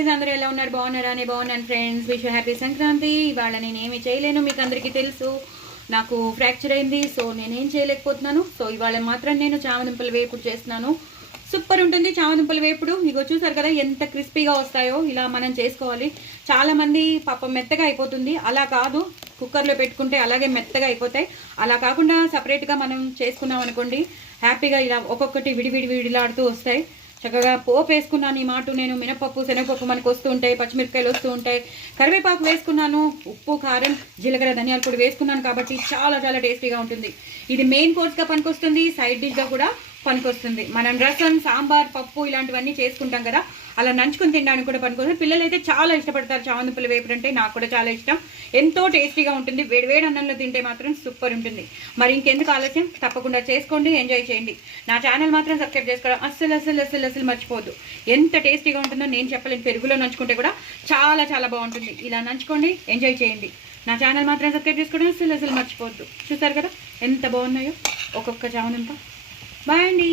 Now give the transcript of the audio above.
Guys, అందరూ ఎలా ఉన్నారు? బాగున్నారా? అని బాగున్నాను ఫ్రెండ్స్. Wish happy Sankranti. ఇవాళ నేనేమి చేయలేను, మీకు అందరికీ తెలుసు. నాకు ఫ్రాక్చర్ అయింది, సో నేనేం చేయలేకపోతున్నాను. సో ఇవాళ మాత్రం నేను చామదుంపల వేపుడు చేస్తున్నాను. సూపర్ ఉంటుంది చామదుంపల వేపుడు. ఇగో చూసారు కదా ఎంత క్రిస్పీగా వస్తాయో. ఇలా మనం చేసుకోవాలి. చాలా మంది పాపం మెత్తగా అయిపోతుంది, అలా కాదు. కుక్కర్లో పెట్టుకుంటే అలాగే మెత్తగా అయిపోతాయి. అలా కాకుండా సపరేట్గా మనం చేసుకున్నాం అనుకోండి, హ్యాపీగా ఇలా ఒక్కొక్కటి విడిలాడుతూ వస్తాయి. చక్కగా పోపు వేసుకున్నాను. ఈ మాట నేను మినపప్పు, శనగపప్పు మనకు వస్తూ ఉంటాయి, పచ్చిమిరపకాయలు వస్తూ ఉంటాయి, కరివేపాకు వేసుకున్నాను, ఉప్పు, కారం, జీలకర్ర, ధనియాల పొడి వేసుకున్నాను కాబట్టి చాలా చాలా టేస్టీగా ఉంటుంది. ఇది మెయిన్ కోర్స్గా పనికొస్తుంది, సైడ్ డిష్గా కూడా పనికొస్తుంది. మనం రసం, సాంబార్, పప్పు ఇలాంటివన్నీ చేసుకుంటాం కదా, అలా నంచుకొని తినడానికి కూడా పనికొస్తుంది. పిల్లలు అయితే చాలా ఇష్టపడతారు చామదుంపల వేపుడు అంటే. నాకు కూడా చాలా ఇష్టం, ఎంతో టేస్టీగా ఉంటుంది. వేడివేడి అన్నంలో తింటే మాత్రం సూపర్ ఉంటుంది. మరి ఇంకెందుకు ఆలస్యం, తప్పకుండా చేసుకోండి, ఎంజాయ్ చేయండి. నా ఛానల్ మాత్రం సబ్స్క్రైబ్ చేసుకోవడం అస్సలు మర్చిపోవద్దు. ఎంత టేస్టీగా ఉంటుందో నేను చెప్పలేను. పెరుగులో నంచుకుంటే కూడా చాలా చాలా బాగుంటుంది. ఇలా నంచుకోండి, ఎంజాయ్ చేయండి. నా ఛానల్ మాత్రం సబ్స్క్రైబ్ చేసుకోవడం అస్సలు మర్చిపోవద్దు. చూసారు కదా ఎంత బాగున్నాయో ఒక్కొక్క చామదుంప. బాయ్ అండి.